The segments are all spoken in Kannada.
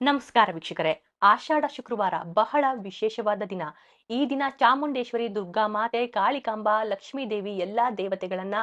ನಮಸ್ಕಾರ ವೀಕ್ಷಕರೇ. ಆಷಾಢ ಶುಕ್ರವಾರ ಬಹಳ ವಿಶೇಷವಾದ ದಿನ. ಈ ದಿನ ಚಾಮುಂಡೇಶ್ವರಿ, ದುರ್ಗಾ ಮಾತೆ, ಕಾಳಿಕಾಂಬ, ಲಕ್ಷ್ಮೀ ದೇವಿ ಎಲ್ಲಾ ದೇವತೆಗಳನ್ನ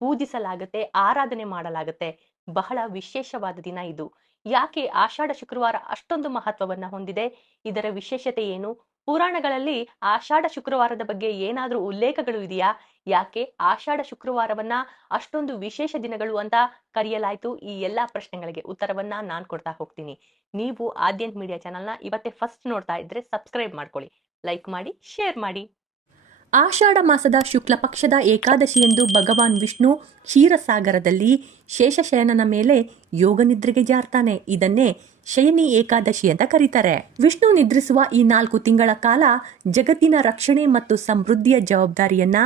ಪೂಜಿಸಲಾಗುತ್ತೆ, ಆರಾಧನೆ ಮಾಡಲಾಗುತ್ತೆ. ಬಹಳ ವಿಶೇಷವಾದ ದಿನ ಇದು. ಯಾಕೆ ಆಷಾಢ ಶುಕ್ರವಾರ ಅಷ್ಟೊಂದು ಮಹತ್ವವನ್ನ ಹೊಂದಿದೆ? ಇದರ ವಿಶೇಷತೆ ಏನು? ಪುರಾಣಗಳಲ್ಲಿ ಆಷಾಢ ಶುಕ್ರವಾರದ ಬಗ್ಗೆ ಏನಾದ್ರೂ ಉಲ್ಲೇಖಗಳು ಇದೆಯಾ? ಯಾಕೆ ಆಷಾಢ ಶುಕ್ರವಾರವನ್ನ ಅಷ್ಟೊಂದು ವಿಶೇಷ ದಿನಗಳು ಅಂತ ಕರೆಯಲಾಯ್ತು? ಈ ಎಲ್ಲಾ ಪ್ರಶ್ನೆಗಳಿಗೆ ಉತ್ತರವನ್ನ ನಾನ್ ಕೊಡ್ತಾ ಹೋಗ್ತೀನಿ. ನೀವು ಆದ್ಯಂತ್ ಮೀಡಿಯಾ ಚಾನಲ್ನ ಇವತ್ತೇ ಫಸ್ಟ್ ನೋಡ್ತಾ ಇದ್ರೆ ಸಬ್ಸ್ಕ್ರೈಬ್ ಮಾಡ್ಕೊಳ್ಳಿ, ಲೈಕ್ ಮಾಡಿ, ಶೇರ್ ಮಾಡಿ. ಆಷಾಢ ಮಾಸದ ಶುಕ್ಲ ಪಕ್ಷದ ಏಕಾದಶಿಯಂದು ಭಗವಾನ್ ವಿಷ್ಣು ಕ್ಷೀರಸಾಗರದಲ್ಲಿ ಶೇಷಶಯನನ ಮೇಲೆ ಯೋಗ ನಿದ್ರೆಗೆ ಜಾರ್ತಾನೆ. ಇದನ್ನೇ ಶಯನಿ ಏಕಾದಶಿ ಅಂತ ಕರೀತಾರೆ. ವಿಷ್ಣು ನಿದ್ರಿಸುವ ಈ 4 ತಿಂಗಳ ಕಾಲ ಜಗತ್ತಿನ ರಕ್ಷಣೆ ಮತ್ತು ಸಮೃದ್ಧಿಯ ಜವಾಬ್ದಾರಿಯನ್ನ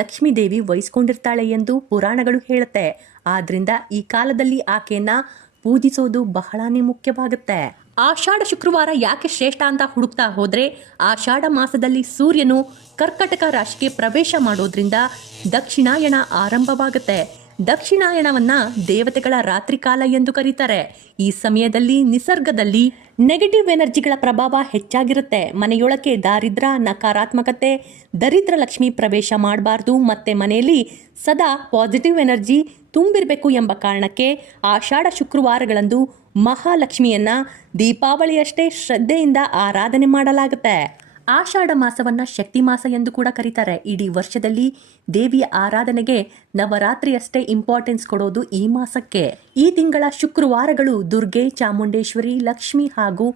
ಲಕ್ಷ್ಮೀ ದೇವಿ ವಹಿಸಿಕೊಂಡಿರ್ತಾಳೆ ಎಂದು ಪುರಾಣಗಳು ಹೇಳುತ್ತೆ. ಆದ್ರಿಂದ ಈ ಕಾಲದಲ್ಲಿ ಆಕೆಯನ್ನ ಪೂಜಿಸೋದು ಬಹಳಾನೇ ಮುಖ್ಯವಾಗುತ್ತೆ. ಆಷಾಢ ಶುಕ್ರವಾರ ಯಾಕೆ ಶ್ರೇಷ್ಠ ಅಂತ ಹುಡುಕ್ತಾ ಹೋದ್ರೆ, ಆಷಾಢ ಮಾಸದಲ್ಲಿ ಸೂರ್ಯನು ಕರ್ಕಟಕ ರಾಶಿಗೆ ಪ್ರವೇಶ ಮಾಡೋದ್ರಿಂದ ದಕ್ಷಿಣಾಯಣ ಆರಂಭವಾಗುತ್ತೆ. ದಕ್ಷಿಣಾಯಣವನ್ನ ದೇವತೆಗಳ ರಾತ್ರಿ ಕಾಲ ಎಂದು ಕರೀತಾರೆ. ಈ ಸಮಯದಲ್ಲಿ ನಿಸರ್ಗದಲ್ಲಿ ನೆಗೆಟಿವ್ ಎನರ್ಜಿಗಳ ಪ್ರಭಾವ ಹೆಚ್ಚಾಗಿರುತ್ತೆ. ಮನೆಯೊಳಕ್ಕೆ ದಾರಿದ್ರ, ನಕಾರಾತ್ಮಕತೆ, ದರಿದ್ರ ಲಕ್ಷ್ಮಿ ಪ್ರವೇಶ ಮಾಡಬಾರ್ದು, ಮತ್ತೆ ಮನೆಯಲ್ಲಿ ಸದಾ ಪಾಸಿಟಿವ್ ಎನರ್ಜಿ ತುಂಬಿರಬೇಕು ಎಂಬ ಕಾರಣಕ್ಕೆ ಆಷಾಢ ಶುಕ್ರವಾರಗಳಂದು ಮಹಾಲಕ್ಷ್ಮಿಯನ್ನ ದೀಪಾವಳಿಯಷ್ಟೇ ಶ್ರದ್ಧೆಯಿಂದ ಆರಾಧನೆ ಮಾಡಲಾಗುತ್ತೆ. ಆಷಾಢ ಮಾಸವನ್ನ ಶಕ್ತಿ ಮಾಸ ಎಂದು ಕೂಡ ಕರೀತಾರೆ. ಇಡೀ ವರ್ಷದಲ್ಲಿ ದೇವಿಯ ಆರಾಧನೆಗೆ ನವರಾತ್ರಿಯಷ್ಟೇ ಇಂಪಾರ್ಟೆನ್ಸ್ ಕೊಡೋದು ಈ ಮಾಸಕ್ಕೆ. ಈ ತಿಂಗಳ ಶುಕ್ರವಾರಗಳು ದುರ್ಗೆ, ಚಾಮುಂಡೇಶ್ವರಿ, ಲಕ್ಷ್ಮಿ ಹಾಗೂ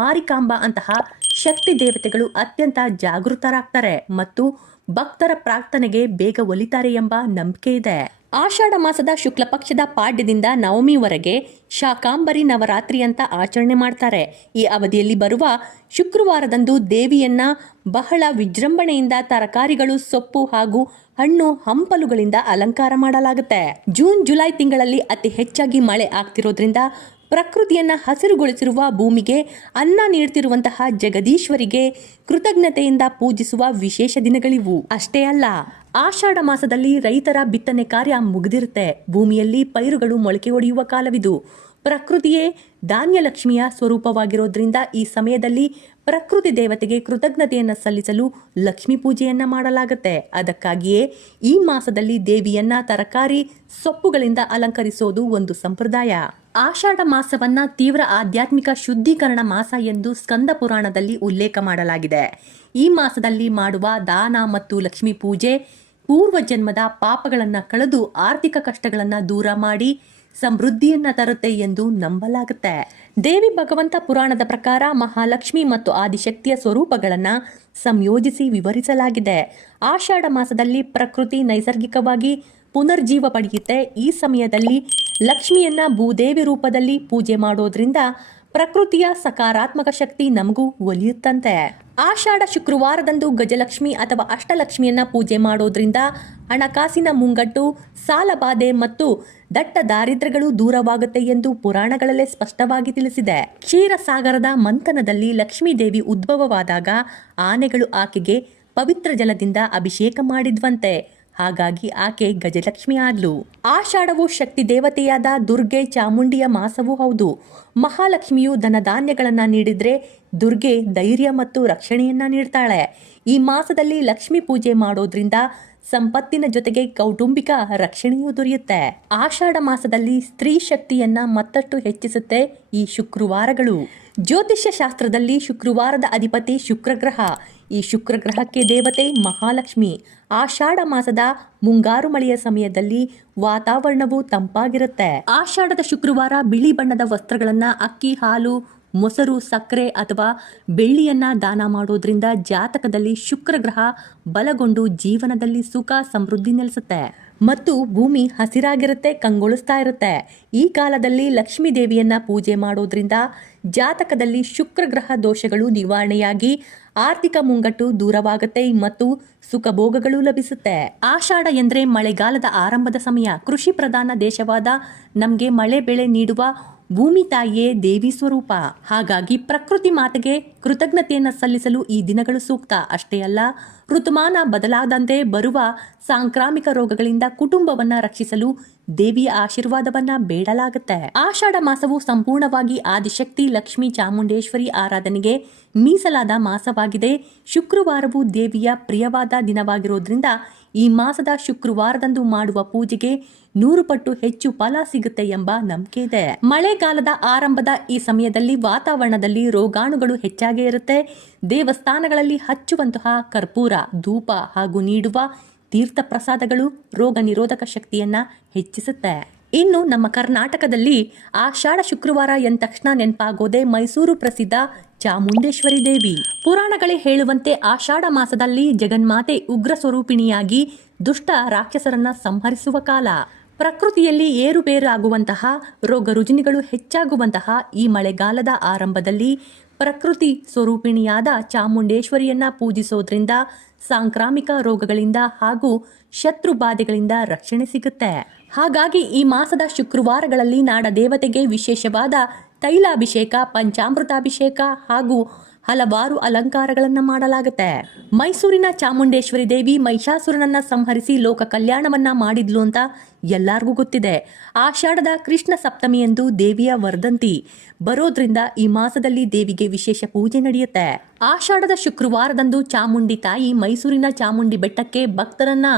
ಮಾರಿಕಾಂಬ ಅಂತಹ ಶಕ್ತಿ ದೇವತೆಗಳು ಅತ್ಯಂತ ಜಾಗೃತರಾಗ್ತಾರೆ ಮತ್ತು ಭಕ್ತರ ಪ್ರಾರ್ಥನೆಗೆ ಬೇಗ ಒಲಿತಾರೆ ಎಂಬ ನಂಬಿಕೆ ಇದೆ. ಆಷಾಢ ಮಾಸದ ಶುಕ್ಲ ಪಕ್ಷದ ಪಾಡ್ಯದಿಂದ ನವಮಿವರೆಗೆ ಶಾಕಾಂಬರಿ ನವರಾತ್ರಿ ಅಂತ ಆಚರಣೆ ಮಾಡ್ತಾರೆ. ಈ ಅವಧಿಯಲ್ಲಿ ಬರುವ ಶುಕ್ರವಾರದಂದು ದೇವಿಯನ್ನ ಬಹಳ ವಿಜೃಂಭಣೆಯಿಂದ ತರಕಾರಿಗಳು, ಸೊಪ್ಪು ಹಾಗೂ ಹಣ್ಣು ಹಂಪಲುಗಳಿಂದ ಅಲಂಕಾರ ಮಾಡಲಾಗುತ್ತೆ. ಜೂನ್ ಜುಲೈ ತಿಂಗಳಲ್ಲಿ ಅತಿ ಹೆಚ್ಚಾಗಿ ಮಳೆ ಆಗ್ತಿರೋದ್ರಿಂದ ಪ್ರಕೃತಿಯನ್ನ ಹಸಿರುಗೊಳಿಸಿರುವ ಭೂಮಿಗೆ ಅನ್ನ ನೀಡ್ತಿರುವಂತಹ ಜಗದೀಶ್ವರಿಗೆ ಕೃತಜ್ಞತೆಯಿಂದ ಪೂಜಿಸುವ ವಿಶೇಷ ದಿನಗಳಿವು. ಅಷ್ಟೇ ಅಲ್ಲ, ಆಷಾಢ ಮಾಸದಲ್ಲಿ ರೈತರ ಬಿತ್ತನೆ ಕಾರ್ಯ ಮುಗಿದಿರುತ್ತೆ. ಭೂಮಿಯಲ್ಲಿ ಪೈರುಗಳು ಮೊಳಕೆ ಒಡೆಯುವ ಕಾಲವಿದು. ಪ್ರಕೃತಿಯೇ ಧಾನ್ಯ ಲಕ್ಷ್ಮಿಯ ಸ್ವರೂಪವಾಗಿರೋದ್ರಿಂದ ಈ ಸಮಯದಲ್ಲಿ ಪ್ರಕೃತಿ ದೇವತೆಗೆ ಕೃತಜ್ಞತೆಯನ್ನ ಸಲ್ಲಿಸಲು ಲಕ್ಷ್ಮೀ ಪೂಜೆಯನ್ನ ಮಾಡಲಾಗುತ್ತೆ. ಅದಕ್ಕಾಗಿಯೇ ಈ ಮಾಸದಲ್ಲಿ ದೇವಿಯನ್ನ ತರಕಾರಿ, ಸೊಪ್ಪುಗಳಿಂದ ಅಲಂಕರಿಸೋದು ಒಂದು ಸಂಪ್ರದಾಯ. ಆಷಾಢ ಮಾಸವನ್ನ ತೀವ್ರ ಆಧ್ಯಾತ್ಮಿಕ ಶುದ್ಧೀಕರಣ ಮಾಸ ಎಂದು ಸ್ಕಂದ ಪುರಾಣದಲ್ಲಿ ಉಲ್ಲೇಖ ಮಾಡಲಾಗಿದೆ. ಈ ಮಾಸದಲ್ಲಿ ಮಾಡುವ ದಾನ ಮತ್ತು ಲಕ್ಷ್ಮೀ ಪೂಜೆ ಪೂರ್ವ ಜನ್ಮದ ಪಾಪಗಳನ್ನ ಕಳೆದು ಆರ್ಥಿಕ ಕಷ್ಟಗಳನ್ನ ದೂರ ಮಾಡಿ ಸಮೃದ್ಧಿಯನ್ನ ತರುತ್ತೆ ಎಂದು ನಂಬಲಾಗುತ್ತೆ. ದೇವಿ ಭಗವಂತ ಪುರಾಣದ ಪ್ರಕಾರ ಮಹಾಲಕ್ಷ್ಮಿ ಮತ್ತು ಆದಿಶಕ್ತಿಯ ಸ್ವರೂಪಗಳನ್ನ ಸಂಯೋಜಿಸಿ ವಿವರಿಸಲಾಗಿದೆ. ಆಷಾಢ ಮಾಸದಲ್ಲಿ ಪ್ರಕೃತಿ ನೈಸರ್ಗಿಕವಾಗಿ ಪುನರ್ಜೀವ ಪಡೆಯುತ್ತೆ. ಈ ಸಮಯದಲ್ಲಿ ಲಕ್ಷ್ಮಿಯನ್ನ ಭೂದೇವಿ ರೂಪದಲ್ಲಿ ಪೂಜೆ ಮಾಡೋದ್ರಿಂದ ಪ್ರಕೃತಿಯ ಸಕಾರಾತ್ಮಕ ಶಕ್ತಿ ನಮಗೂ ಒಲಿಯುತ್ತಂತೆ. ಆಷಾಢ ಶುಕ್ರವಾರದಂದು ಗಜಲಕ್ಷ್ಮಿ ಅಥವಾ ಅಷ್ಟಲಕ್ಷ್ಮಿಯನ್ನ ಪೂಜೆ ಮಾಡೋದ್ರಿಂದ ಹಣಕಾಸಿನ ಮುಂಗಟ್ಟು, ಸಾಲಬಾಧೆ ಮತ್ತು ದಟ್ಟ ದಾರಿದ್ರ್ಯಗಳು ದೂರವಾಗುತ್ತೆ ಎಂದು ಪುರಾಣಗಳಲ್ಲೇ ಸ್ಪಷ್ಟವಾಗಿ ತಿಳಿಸಿದೆ. ಕ್ಷೀರಸಾಗರದ ಮಂಥನದಲ್ಲಿ ಲಕ್ಷ್ಮೀ ದೇವಿ ಉದ್ಭವವಾದಾಗ ಆನೆಗಳು ಆಕೆಗೆ ಪವಿತ್ರ ಜಲದಿಂದ ಅಭಿಷೇಕ ಮಾಡಿದ್ವಂತೆ. ಹಾಗಾಗಿ ಆಕೆ ಗಜಲಕ್ಷ್ಮಿ ಆದ್ಲು. ಆಷಾಢವು ಶಕ್ತಿ ದೇವತೆಯಾದ ದುರ್ಗೆ ಚಾಮುಂಡಿಯ ಮಾಸವೂ ಹೌದು. ಮಹಾಲಕ್ಷ್ಮಿಯು ಧನಧಾನ್ಯಗಳನ್ನ ನೀಡಿದ್ರೆ ದುರ್ಗೆ ಧೈರ್ಯ ಮತ್ತು ರಕ್ಷಣೆಯನ್ನ ನೀಡ್ತಾಳೆ. ಈ ಮಾಸದಲ್ಲಿ ಲಕ್ಷ್ಮೀ ಪೂಜೆ ಮಾಡೋದ್ರಿಂದ ಸಂಪತ್ತಿನ ಜೊತೆಗೆ ಕೌಟುಂಬಿಕ ರಕ್ಷಣೆಯೂ ದೊರೆಯುತ್ತೆ. ಆಷಾಢ ಮಾಸದಲ್ಲಿ ಸ್ತ್ರೀ ಶಕ್ತಿಯನ್ನ ಮತ್ತಷ್ಟು ಹೆಚ್ಚಿಸುತ್ತೆ ಈ ಶುಕ್ರವಾರಗಳು. ಜ್ಯೋತಿಷ್ಯ ಶಾಸ್ತ್ರದಲ್ಲಿ ಶುಕ್ರವಾರದ ಅಧಿಪತಿ ಶುಕ್ರಗ್ರಹ. ಈ ಶುಕ್ರಗ್ರಹಕ್ಕೆ ದೇವತೆ ಮಹಾಲಕ್ಷ್ಮಿ. ಆಷಾಢ ಮಾಸದ ಮುಂಗಾರು ಮಳೆಯ ಸಮಯದಲ್ಲಿ ವಾತಾವರಣವು ತಂಪಾಗಿರುತ್ತೆ. ಆಷಾಢದ ಶುಕ್ರವಾರ ಬಿಳಿ ಬಣ್ಣದ ವಸ್ತ್ರಗಳನ್ನ, ಅಕ್ಕಿ, ಹಾಲು, ಮೊಸರು, ಸಕ್ಕರೆ ಅಥವಾ ಬೆಳ್ಳಿಯನ್ನ ದಾನ ಮಾಡೋದ್ರಿಂದ ಜಾತಕದಲ್ಲಿ ಶುಕ್ರಗ್ರಹ ಬಲಗೊಂಡು ಜೀವನದಲ್ಲಿ ಸುಖ ಸಮೃದ್ಧಿ ನೆಲೆಸುತ್ತೆ ಮತ್ತು ಭೂಮಿ ಹಸಿರಾಗಿರುತ್ತೆ, ಕಂಗೊಳಿಸ್ತಾ ಇರುತ್ತೆ. ಈ ಕಾಲದಲ್ಲಿ ಲಕ್ಷ್ಮೀ ದೇವಿಯನ್ನ ಪೂಜೆ ಮಾಡೋದ್ರಿಂದ ಜಾತಕದಲ್ಲಿ ಶುಕ್ರಗ್ರಹ ದೋಷಗಳು ನಿವಾರಣೆಯಾಗಿ ಆರ್ಥಿಕ ಮುಂಗಟ್ಟು ದೂರವಾಗುತ್ತೆ ಮತ್ತು ಸುಖಭೋಗಗಳು ಲಭಿಸುತ್ತೆ. ಆಷಾಢ ಎಂದ್ರೆ ಮಳೆಗಾಲದ ಆರಂಭದ ಸಮಯ. ಕೃಷಿ ಪ್ರಧಾನ ದೇಶವಾದ ನಮ್ಗೆ ಮಳೆ ಬೆಳೆ ನೀಡುವ ಭೂಮಿ ತಾಯಿಯೇ ದೇವಿ ಸ್ವರೂಪ. ಹಾಗಾಗಿ ಪ್ರಕೃತಿ ಮಾತೆಗೆ ಕೃತಜ್ಞತೆಯನ್ನ ಸಲ್ಲಿಸಲು ಈ ದಿನಗಳು ಸೂಕ್ತ. ಅಷ್ಟೇ ಅಲ್ಲ, ಋತುಮಾನ ಬದಲಾದಂತೆ ಬರುವ ಸಾಂಕ್ರಾಮಿಕ ರೋಗಗಳಿಂದ ಕುಟುಂಬವನ್ನ ರಕ್ಷಿಸಲು ದೇವಿಯ ಆಶೀರ್ವಾದವನ್ನ ಬೇಡಲಾಗುತ್ತೆ. ಆಷಾಢ ಮಾಸವು ಸಂಪೂರ್ಣವಾಗಿ ಆದಿಶಕ್ತಿ ಲಕ್ಷ್ಮೀ ಚಾಮುಂಡೇಶ್ವರಿ ಆರಾಧನೆಗೆ ಮೀಸಲಾದ ಮಾಸವಾಗಿದೆ. ಶುಕ್ರವಾರವು ದೇವಿಯ ಪ್ರಿಯವಾದ ದಿನವಾಗಿರೋದ್ರಿಂದ ಈ ಮಾಸದ ಶುಕ್ರವಾರದಂದು ಮಾಡುವ ಪೂಜೆಗೆ 100 ಪಟ್ಟು ಹೆಚ್ಚು ಫಲ ಸಿಗುತ್ತೆ ಎಂಬ ನಂಬಿಕೆ ಇದೆ. ಮಳೆಗಾಲದ ಆರಂಭದ ಈ ಸಮಯದಲ್ಲಿ ವಾತಾವರಣದಲ್ಲಿ ರೋಗಾಣುಗಳು ಹೆಚ್ಚಾಗೇ ಇರುತ್ತೆ. ದೇವಸ್ಥಾನಗಳಲ್ಲಿ ಹಚ್ಚುವಂತಹ ಕರ್ಪೂರ, ಧೂಪ ಹಾಗೂ ನೀಡುವ ತೀರ್ಥ ಪ್ರಸಾದಗಳು ರೋಗ ನಿರೋಧಕ ಶಕ್ತಿಯನ್ನ ಹೆಚ್ಚಿಸುತ್ತೆ. ಇನ್ನು ನಮ್ಮ ಕರ್ನಾಟಕದಲ್ಲಿ ಆಷಾಢ ಶುಕ್ರವಾರ ಎಂದ ತಕ್ಷಣ ನೆನಪಾಗೋದೆ ಮೈಸೂರು ಪ್ರಸಿದ್ಧ ಚಾಮುಂಡೇಶ್ವರಿ ದೇವಿ. ಪುರಾಣಗಳೇ ಹೇಳುವಂತೆ ಆಷಾಢ ಮಾಸದಲ್ಲಿ ಜಗನ್ಮಾತೆ ಉಗ್ರ ಸ್ವರೂಪಿಣಿಯಾಗಿ ದುಷ್ಟ ರಾಕ್ಷಸರನ್ನ ಸಂಹರಿಸುವ ಕಾಲ. ಪ್ರಕೃತಿಯಲ್ಲಿ ಏರುಪೇರು ಆಗುವಂತಹ ರೋಗ ರುಜಿನಗಳು ಹೆಚ್ಚಾಗುವಂತಹ ಈ ಮಳೆಗಾಲದ ಆರಂಭದಲ್ಲಿ ಪ್ರಕೃತಿ ಸ್ವರೂಪಿಣಿಯಾದ ಚಾಮುಂಡೇಶ್ವರಿಯನ್ನ ಪೂಜಿಸೋದ್ರಿಂದ ಸಾಂಕ್ರಾಮಿಕ ರೋಗಗಳಿಂದ ಹಾಗೂ ಶತ್ರು ಬಾಧೆಗಳಿಂದ ರಕ್ಷಣೆ ಸಿಗುತ್ತೆ. ಹಾಗಾಗಿ ಈ ಮಾಸದ ಶುಕ್ರವಾರಗಳಲ್ಲಿ ನಾಡ ದೇವತೆಗೆ ವಿಶೇಷವಾದ ತೈಲಾಭಿಷೇಕ, ಪಂಚಾಮೃತಾಭಿಷೇಕ ಹಾಗೂ ಹಲವಾರು ಅಲಂಕಾರಗಳನ್ನ ಮಾಡಲಾಗುತ್ತೆ. ಮೈಸೂರಿನ ಚಾಮುಂಡೇಶ್ವರಿ ದೇವಿ ಮಹಿಷಾಸುರನನ್ನ ಸಂಹರಿಸಿ ಲೋಕ ಕಲ್ಯಾಣವನ್ನ ಮಾಡಿದ್ಲು ಅಂತ ಎಲ್ಲರಿಗೂ ಗೊತ್ತಿದೆ. ಆಷಾಢದ ಕೃಷ್ಣ ಸಪ್ತಮಿಯಂದು ದೇವಿಯ ವರ್ಧಂತಿ ಬರೋದ್ರಿಂದ ಈ ಮಾಸದಲ್ಲಿ ದೇವಿಗೆ ವಿಶೇಷ ಪೂಜೆ ನಡೆಯುತ್ತೆ. ಆಷಾಢದ ಶುಕ್ರವಾರದಂದು ಚಾಮುಂಡಿ ತಾಯಿ ಮೈಸೂರಿನ ಚಾಮುಂಡಿ ಬೆಟ್ಟಕ್ಕೆ ಭಕ್ತರನ್ನ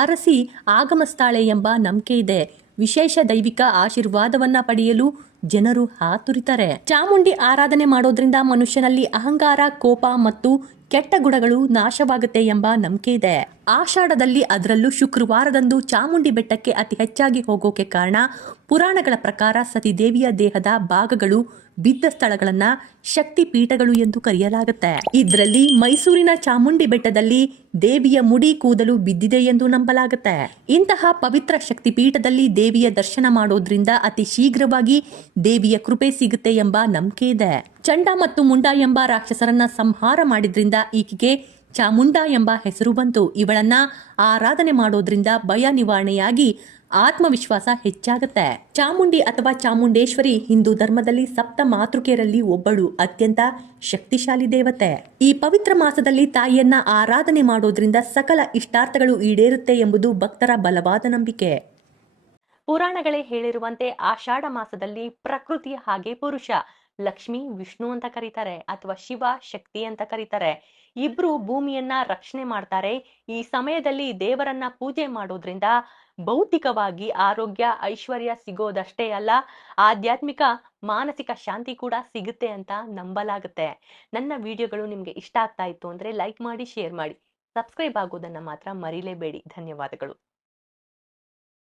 ಹರಸಿ ಆಗಮಿಸ್ತಾಳೆ ಎಂಬ ನಂಬಿಕೆ ಇದೆ. ವಿಶೇಷ ದೈವಿಕ ಆಶೀರ್ವಾದವನ್ನ ಪಡೆಯಲು ಜನರು ಹಾತುರಿತಾರೆ. ಚಾಮುಂಡಿ ಆರಾಧನೆ ಮಾಡೋದ್ರಿಂದ ಮನುಷ್ಯನಲ್ಲಿ ಅಹಂಕಾರ, ಕೋಪ ಮತ್ತು ಕೆಟ್ಟ ಗುಣಗಳು ನಾಶವಾಗುತ್ತೆ ಎಂಬ ನಂಬಿಕೆ ಇದೆ. ಆಷಾಢದಲ್ಲಿ ಅದರಲ್ಲೂ ಶುಕ್ರವಾರದಂದು ಚಾಮುಂಡಿ ಬೆಟ್ಟಕ್ಕೆ ಅತಿ ಹೆಚ್ಚಾಗಿ ಹೋಗೋಕೆ ಕಾರಣ ಪುರಾಣಗಳ ಪ್ರಕಾರ ಸತಿದೇವಿಯ ದೇಹದ ಭಾಗಗಳು ಬಿದ್ದ ಸ್ಥಳಗಳನ್ನ ಶಕ್ತಿ ಪೀಠಗಳು ಎಂದು ಕರೆಯಲಾಗುತ್ತೆ. ಇದರಲ್ಲಿ ಮೈಸೂರಿನ ಚಾಮುಂಡಿ ಬೆಟ್ಟದಲ್ಲಿ ದೇವಿಯ ಮುಡಿ ಕೂದಲು ಬಿದ್ದಿದೆ ಎಂದು ನಂಬಲಾಗುತ್ತೆ. ಇಂತಹ ಪವಿತ್ರ ಶಕ್ತಿ ಪೀಠದಲ್ಲಿ ದೇವಿಯ ದರ್ಶನ ಮಾಡೋದ್ರಿಂದ ಅತಿ ಶೀಘ್ರವಾಗಿ ದೇವಿಯ ಕೃಪೆ ಸಿಗುತ್ತೆ ಎಂಬ ನಂಬಿಕೆ ಇದೆ. ಚಂಡ ಮತ್ತು ಮುಂಡ ಎಂಬ ರಾಕ್ಷಸರನ್ನ ಸಂಹಾರ ಮಾಡಿದ್ರಿಂದ ಈಕೆಗೆ ಚಾಮುಂಡ ಎಂಬ ಹೆಸರು ಬಂತು. ಇವಳನ್ನ ಆರಾಧನೆ ಮಾಡೋದ್ರಿಂದ ಭಯ ನಿವಾರಣೆಯಾಗಿ ಆತ್ಮವಿಶ್ವಾಸ ಹೆಚ್ಚಾಗುತ್ತೆ. ಚಾಮುಂಡಿ ಅಥವಾ ಚಾಮುಂಡೇಶ್ವರಿ ಹಿಂದೂ ಧರ್ಮದಲ್ಲಿ ಸಪ್ತ ಮಾತೃಕೆಯರಲ್ಲಿ ಒಬ್ಬಳು ಅತ್ಯಂತ ಶಕ್ತಿಶಾಲಿ ದೇವತೆ. ಈ ಪವಿತ್ರ ಮಾಸದಲ್ಲಿ ತಾಯಿಯನ್ನ ಆರಾಧನೆ ಮಾಡೋದ್ರಿಂದ ಸಕಲ ಇಷ್ಟಾರ್ಥಗಳು ಈಡೇರುತ್ತೆ ಎಂಬುದು ಭಕ್ತರ ಬಲವಾದ ನಂಬಿಕೆ. ಪುರಾಣಗಳೇ ಹೇಳಿರುವಂತೆ ಆಷಾಢ ಮಾಸದಲ್ಲಿ ಪ್ರಕೃತಿ ಹಾಗೆ ಪುರುಷ, ಲಕ್ಷ್ಮಿ ವಿಷ್ಣು ಅಂತ ಕರೀತಾರೆ ಅಥವಾ ಶಿವ ಶಕ್ತಿ ಅಂತ ಕರೀತಾರೆ. ಇಬ್ರು ಭೂಮಿಯನ್ನ ರಕ್ಷಣೆ ಮಾಡ್ತಾರೆ. ಈ ಸಮಯದಲ್ಲಿ ದೇವರನ್ನ ಪೂಜೆ ಮಾಡೋದ್ರಿಂದ ಭೌತಿಕವಾಗಿ ಆರೋಗ್ಯ, ಐಶ್ವರ್ಯ ಸಿಗೋದಷ್ಟೇ ಅಲ್ಲ, ಆಧ್ಯಾತ್ಮಿಕ ಮಾನಸಿಕ ಶಾಂತಿ ಕೂಡ ಸಿಗುತ್ತೆ ಅಂತ ನಂಬಲಾಗುತ್ತೆ. ನನ್ನ ವಿಡಿಯೋಗಳು ನಿಮ್ಗೆ ಇಷ್ಟ ಆಗ್ತಾ ಇತ್ತು ಅಂದ್ರೆ ಲೈಕ್ ಮಾಡಿ, ಶೇರ್ ಮಾಡಿ, ಸಬ್ಸ್ಕ್ರೈಬ್ ಆಗೋದನ್ನ ಮಾತ್ರ ಮರಿಲೇಬೇಡಿ. ಧನ್ಯವಾದಗಳು.